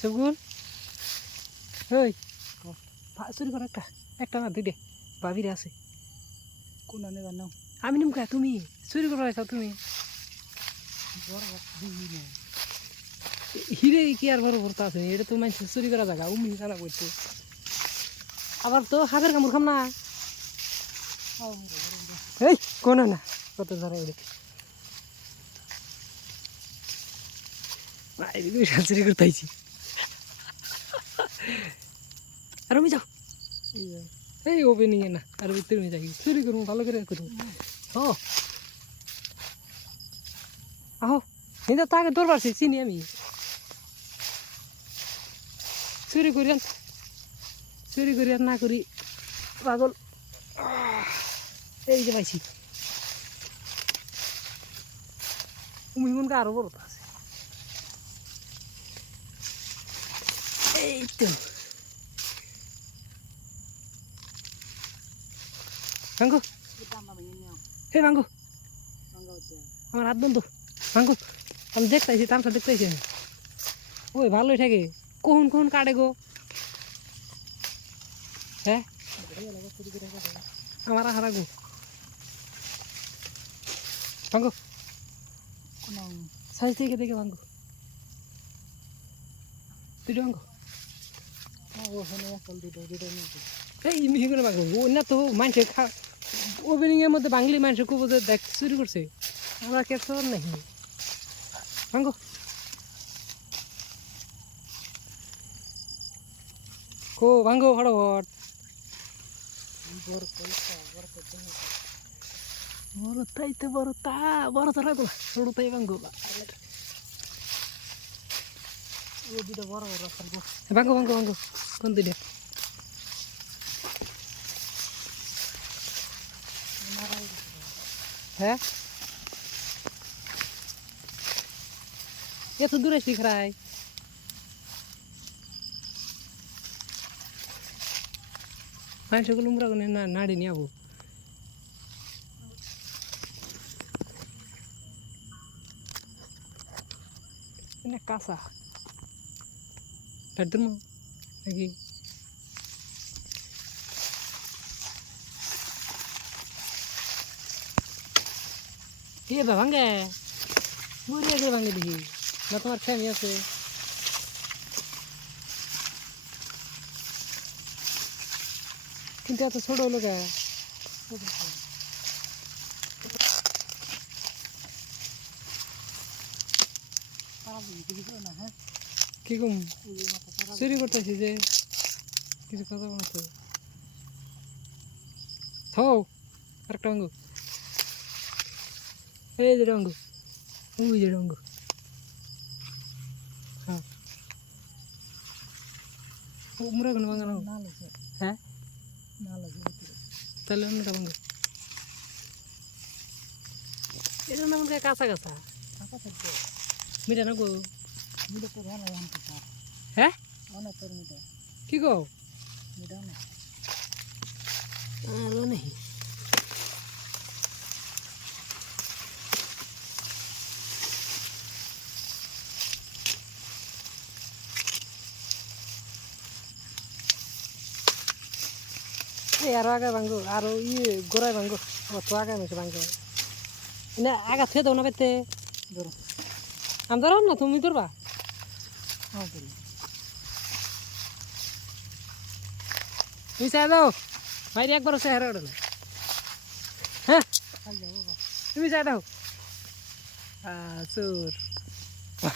সবগুন ওই চুরি কর একটা না দুইটা ভাবিরে আছে কোন আনে বানাও আমি নিমকা তুমি চুরি করবা আছো তুমি বড় দিই হিরে কি আর বড় বড় আছে এটা তো মানুষ চুরি করা জায়গা উমি জানা করতে আবার তো হাতের কামড় খাম না এই কোন না কত ধরা ওরে চুরি করতে আইছি আর আমি যাও এই ওপেনিং এ না আর ভিতরে যাই চুরি করবো ভালো করে করবো ও আহো এটা তাকে দরবার চিনি আমি চুরি করি আর না করি পাগল এই যে পাইছি তুমি মনকে আরো বড় আছে এই তো ভাঙ্গো হে ভাঙ্গো আমার হাত বন্ধু ভাঙ্গো আমি দেখতেছি তামসা দেখতেছি আমি ওই ভালোই থাকে কখন কাটে গো হ্যাঁ আমার হারা গো ভাঙ্গো সাইজ থেকে দেখে ভাঙ্গো দুটো ভাঙ্গো এই মিহি করে ভাঙ্গো না তো মানুষের ওপেনিং এর মধ্যে বাংলি মানুষের খুব দেখ চুরি করছে আমরা কেসর নাই ভাঙ্গো কো ভাঙ্গো ফটাফট বড় তাই তো বড় তো রাখো ছোট তাই ভাঙ্গো ভাঙ্গো কোন দুইটা হ্যাঁ এত দূরে শিখরাই মানুষগুলো মুরা কোনে না নাড়ি নিয়ে যাবো না কাঁচা ধরম নাকি এ ভাঙ্গে মরে আগে ভাঙ্গে দেখি না তোমার ফ্যামি আছে কিন্তু এত ছোট হলো কে কি কম চুরি করতেছি যে কিছু কথা বানাতো থাও আরেকটা অঙ্গ এই যে অঙ্গ ওই যে অঙ্গ হ্যাঁ মুরা কোনো বাঙানো হ্যাঁ তাহলে অন্যটা বাঙ্গ এটা না মনে কাঁচা মিঠা না গো হ্যাঁ কি গো আরো নেই আরো আগে ভাঙ্গো আরো গোড়ায় ভাঙ্গো তো আগে মেসে ভাঙ্গো না আগা থুয়ে দাও না পেতে ধরো আমি ধরাম না তুমি ধরবা তুমি চাই দাও বাইরে একবার চেহারা ওঠে না হ্যাঁ তুমি চাই দাও চোর